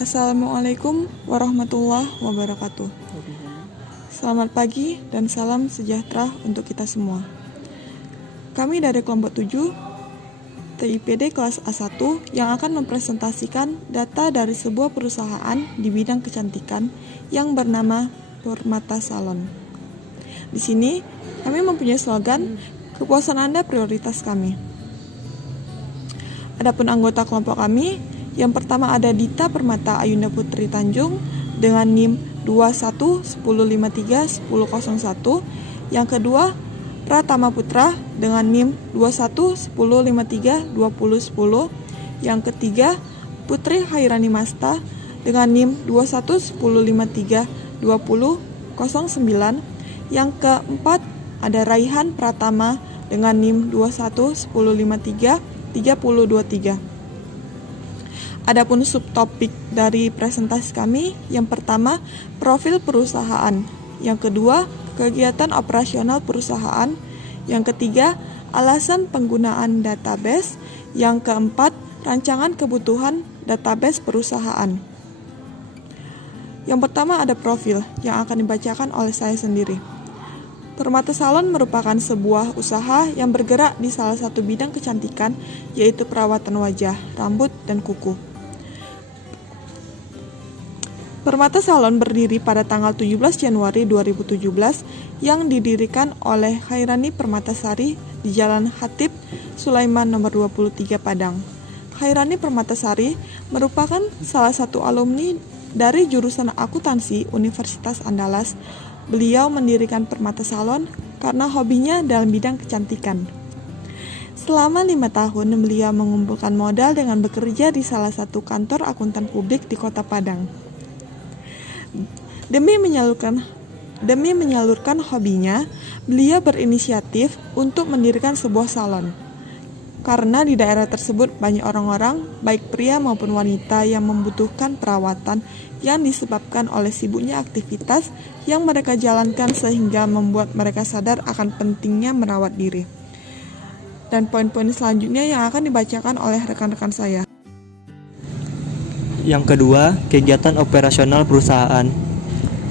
Assalamualaikum warahmatullahi wabarakatuh. Selamat pagi dan salam sejahtera untuk kita semua. Kami dari kelompok 7 TIPD kelas A1 yang akan mempresentasikan data dari sebuah perusahaan di bidang kecantikan yang bernama Permata Salon. Di sini kami mempunyai slogan kepuasan Anda prioritas kami. Adapun anggota kelompok kami, yang pertama ada Dita Permata Ayunda Putri Tanjung dengan NIM 2110531001. Yang kedua, Pratama Putra dengan NIM 2110532010. Yang ketiga, Putri Hairani Masta dengan NIM 2110532009. Yang keempat, ada Raihan Pratama dengan NIM 2110533023. Adapun subtopik dari presentasi kami, yang pertama, profil perusahaan. Yang kedua, kegiatan operasional perusahaan. Yang ketiga, alasan penggunaan database. Yang keempat, rancangan kebutuhan database perusahaan. Yang pertama ada profil yang akan dibacakan oleh saya sendiri. Permata Salon merupakan sebuah usaha yang bergerak di salah satu bidang kecantikan, yaitu perawatan wajah, rambut, dan kuku. Permata Salon berdiri pada tanggal 17 Januari 2017 yang didirikan oleh Hairani Permatasari di Jalan Hatip Sulaiman nomor 23 Padang. Hairani Permatasari merupakan salah satu alumni dari jurusan akuntansi Universitas Andalas. Beliau mendirikan Permata Salon karena hobinya dalam bidang kecantikan. Selama 5 tahun, beliau mengumpulkan modal dengan bekerja di salah satu kantor akuntan publik di Kota Padang. Demi menyalurkan hobinya, beliau berinisiatif untuk mendirikan sebuah salon. Karena di daerah tersebut banyak orang-orang, baik pria maupun wanita, yang membutuhkan perawatan yang disebabkan oleh sibuknya aktivitas yang mereka jalankan sehingga membuat mereka sadar akan pentingnya merawat diri. Dan poin-poin selanjutnya yang akan dibacakan oleh rekan-rekan saya. Yang kedua, kegiatan operasional perusahaan.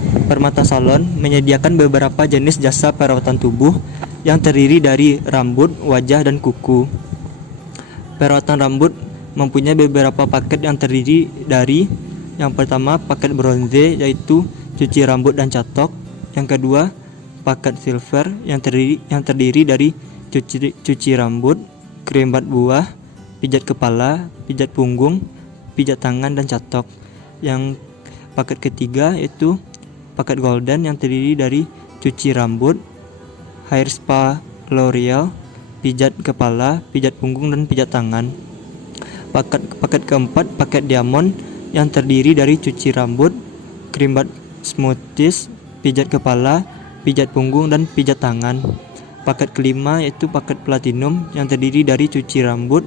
Permata Salon menyediakan beberapa jenis jasa perawatan tubuh yang terdiri dari rambut, wajah, dan kuku. Perawatan rambut mempunyai beberapa paket yang terdiri dari: yang pertama, paket bronze, yaitu cuci rambut dan catok. Yang kedua, paket silver yang terdiri dari cuci rambut, krim bat buah, pijat kepala, pijat punggung, pijat tangan, dan catok. Yang paket ketiga yaitu paket golden yang terdiri dari cuci rambut, hair spa L'Oreal, pijat kepala, pijat punggung, dan pijat tangan. Paket keempat, paket diamond yang terdiri dari cuci rambut, krim bat smoothies, pijat kepala, pijat punggung, dan pijat tangan. Paket kelima yaitu paket platinum yang terdiri dari cuci rambut,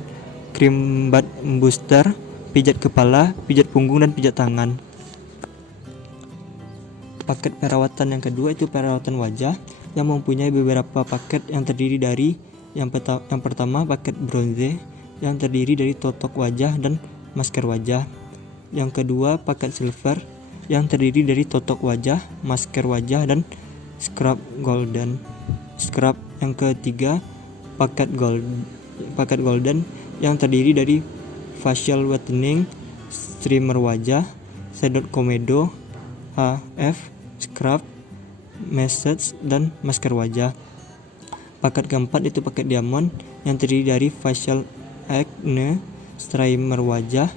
krim bat booster, pijat kepala, pijat punggung, dan pijat tangan. Paket perawatan yang kedua itu perawatan wajah yang mempunyai beberapa paket yang terdiri dari yang pertama, paket bronze yang terdiri dari totok wajah dan masker wajah. Yang kedua, paket silver yang terdiri dari totok wajah, masker wajah, dan scrub golden. Scrub yang ketiga, paket golden yang terdiri dari facial whitening, streamer wajah, sedot komedo, HF, scrub, massage, dan masker wajah. Paket keempat itu paket diamond yang terdiri dari facial acne, streamer wajah,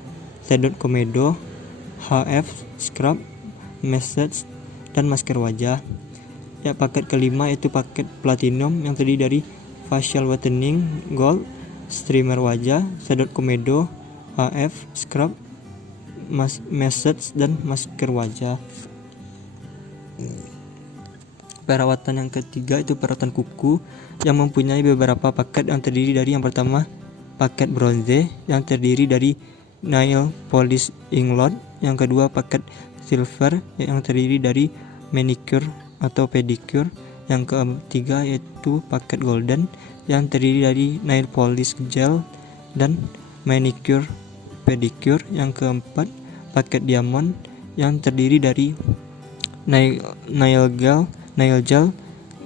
sedot komedo, HF, scrub, massage, dan masker wajah. Ya, paket kelima itu paket platinum yang terdiri dari facial whitening, gold, streamer wajah, sedot komedo, HF, scrub, massage, dan masker wajah. Perawatan yang ketiga itu perawatan kuku yang mempunyai beberapa paket yang terdiri dari yang pertama, paket bronze yang terdiri dari nail polish inglot. Yang kedua, paket silver yang terdiri dari manicure atau pedicure. Yang ketiga yaitu paket golden yang terdiri dari nail polish gel dan manicure pedicure. Yang keempat, paket diamond yang terdiri dari nail gel,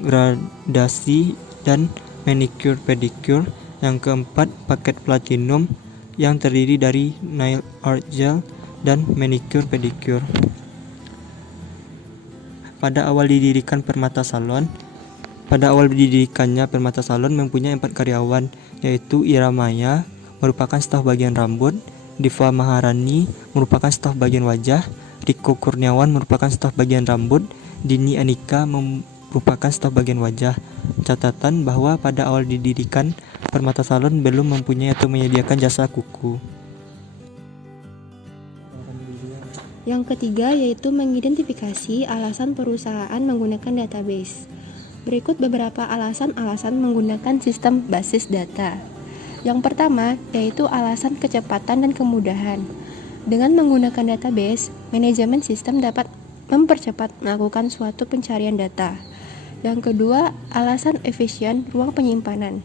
gradasi, dan manicure pedicure. Yang keempat, paket platinum yang terdiri dari nail art gel dan manicure pedicure. Pada awal didirikannya Permata Salon mempunyai 4 karyawan, yaitu Ira Maya merupakan staf bagian rambut, Diva Maharani merupakan staf bagian wajah, Riko Kurniawan merupakan staf bagian rambut, Dini Anika merupakan staf bagian wajah. Catatan bahwa pada awal didirikan Permata Salon belum mempunyai atau menyediakan jasa kuku. Yang ketiga yaitu mengidentifikasi alasan perusahaan menggunakan database. Berikut beberapa alasan-alasan menggunakan sistem basis data. Yang pertama yaitu alasan kecepatan dan kemudahan. Dengan menggunakan database, manajemen sistem dapat mempercepat melakukan suatu pencarian data. Yang kedua, alasan efisien ruang penyimpanan.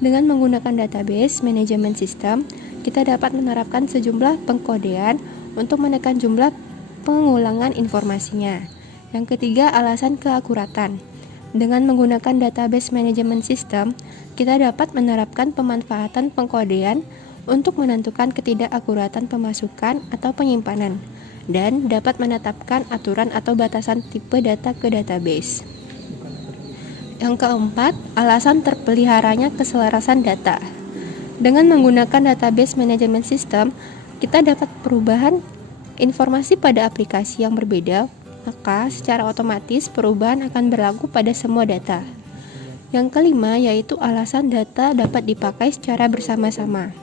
Dengan menggunakan database manajemen sistem, kita dapat menerapkan sejumlah pengkodean untuk menekan jumlah pengulangan informasinya. Yang ketiga, alasan keakuratan. Dengan menggunakan database manajemen sistem, kita dapat menerapkan pemanfaatan pengkodean untuk menentukan ketidakakuratan pemasukan atau penyimpanan dan dapat menetapkan aturan atau batasan tipe data ke database. Yang keempat, alasan terpeliharanya keselarasan data. Dengan menggunakan database manajemen sistem, kita dapat perubahan informasi pada aplikasi yang berbeda, maka secara otomatis perubahan akan berlaku pada semua data. Yang kelima yaitu alasan data dapat dipakai secara bersama-sama.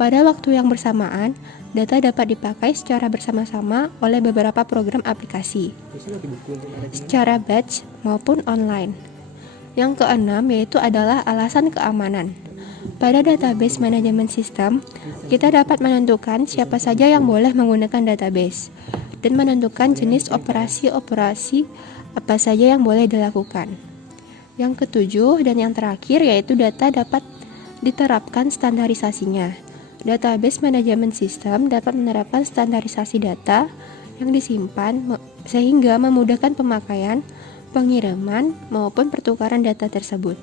Pada waktu yang bersamaan, data dapat dipakai secara bersama-sama oleh beberapa program aplikasi, secara batch maupun online. Yang keenam yaitu adalah alasan keamanan. Pada database manajemen sistem, kita dapat menentukan siapa saja yang boleh menggunakan database dan menentukan jenis operasi-operasi apa saja yang boleh dilakukan. Yang ketujuh dan yang terakhir yaitu data dapat diterapkan standarisasinya. Database manajemen sistem dapat menerapkan standarisasi data yang disimpan sehingga memudahkan pemakaian, pengiriman, maupun pertukaran data tersebut.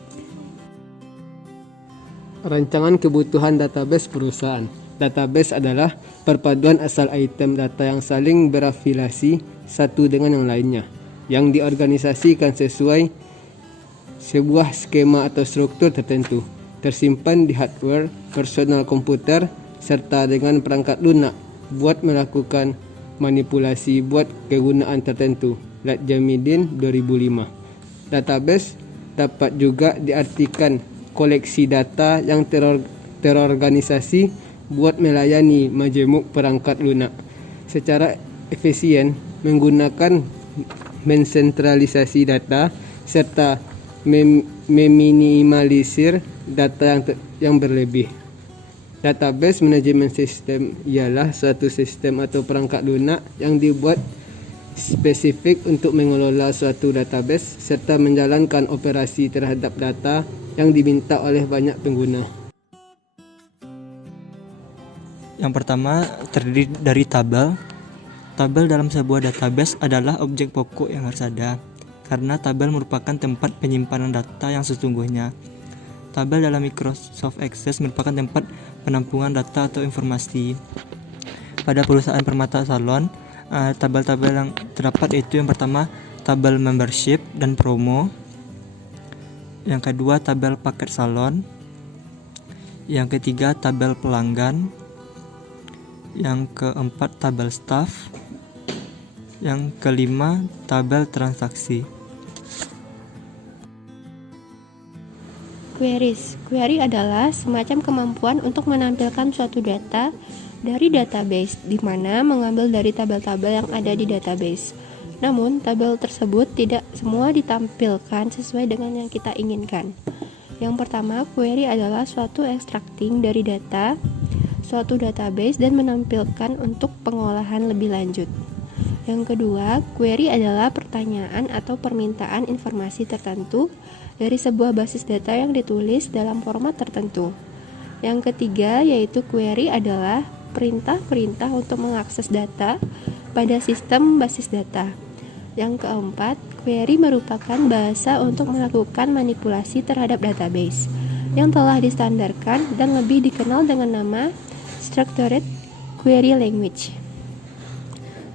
Rancangan kebutuhan database perusahaan. Database adalah perpaduan asal item data yang saling berafiliasi satu dengan yang lainnya, yang diorganisasikan sesuai sebuah skema atau struktur tertentu, tersimpan di hardware, personal komputer, serta dengan perangkat lunak buat melakukan manipulasi buat kegunaan tertentu. Lat Jamidin 2005. Database dapat juga diartikan koleksi data yang terorganisasi buat melayani majemuk perangkat lunak secara efisien menggunakan mensentralisasi data serta meminimalisir data yang berlebih. Database manajemen sistem ialah suatu sistem atau perangkat lunak yang dibuat spesifik untuk mengelola suatu database serta menjalankan operasi terhadap data yang diminta oleh banyak pengguna. Yang pertama terdiri dari tabel. Tabel dalam sebuah database adalah objek pokok yang harus ada, karena tabel merupakan tempat penyimpanan data yang sesungguhnya. Tabel dalam Microsoft Access merupakan tempat penampungan data atau informasi. Pada perusahaan Permata Salon, tabel-tabel yang terdapat yaitu yang pertama tabel membership dan promo, yang kedua tabel paket salon, yang ketiga tabel pelanggan, yang keempat tabel staff, yang kelima tabel transaksi. Queries. Query adalah semacam kemampuan untuk menampilkan suatu data dari database, di mana mengambil dari tabel-tabel yang ada di database. Namun, tabel tersebut tidak semua ditampilkan sesuai dengan yang kita inginkan. Yang pertama, query adalah suatu extracting dari data suatu database dan menampilkan untuk pengolahan lebih lanjut. Yang kedua, query adalah pertanyaan atau permintaan informasi tertentu dari sebuah basis data yang ditulis dalam format tertentu. Yang ketiga, yaitu query adalah perintah-perintah untuk mengakses data pada sistem basis data. Yang keempat, query merupakan bahasa untuk melakukan manipulasi terhadap database yang telah distandarkan dan lebih dikenal dengan nama Structured Query Language.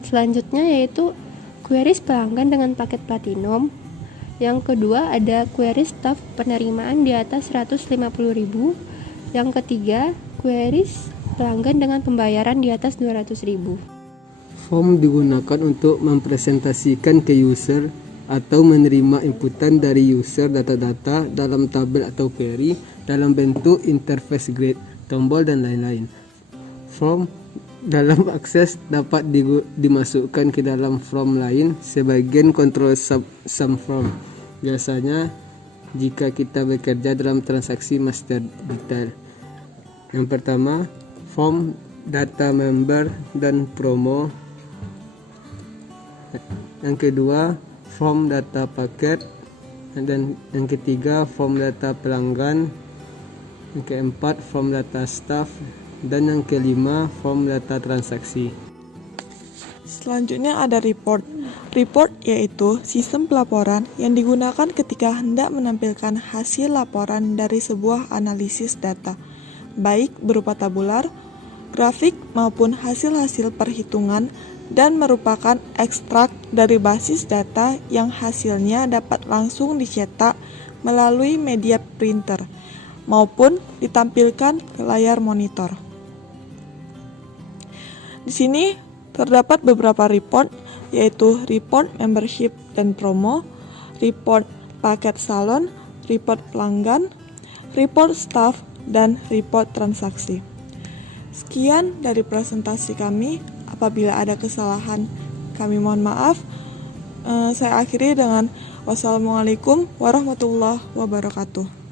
Selanjutnya yaitu queries pelanggan dengan paket platinum. Yang kedua ada queries staff penerimaan di atas 150.000. Yang ketiga, queries pelanggan dengan pembayaran di atas 200.000. Form digunakan untuk mempresentasikan ke user atau menerima inputan dari user data-data dalam tabel atau query dalam bentuk interface grid, tombol, dan lain-lain. Form dalam akses dapat dimasukkan ke dalam form lain sebagai control sum form. Biasanya jika kita bekerja dalam transaksi master detail. Yang pertama, form data member dan promo. Yang kedua, form data paket. Dan yang ketiga, form data pelanggan. Yang keempat, form data staff. Dan yang kelima, form data transaksi. Selanjutnya ada report. Report yaitu sistem pelaporan yang digunakan ketika hendak menampilkan hasil laporan dari sebuah analisis data, baik berupa tabular, grafik maupun hasil-hasil perhitungan, dan merupakan ekstrak dari basis data yang hasilnya dapat langsung dicetak melalui media printer maupun ditampilkan ke layar monitor. Di sini terdapat beberapa report, yaitu report membership dan promo, report paket salon, report pelanggan, report staff, dan report transaksi. Sekian dari presentasi kami. Apabila ada kesalahan, kami mohon maaf. Saya akhiri dengan wassalamualaikum warahmatullahi wabarakatuh.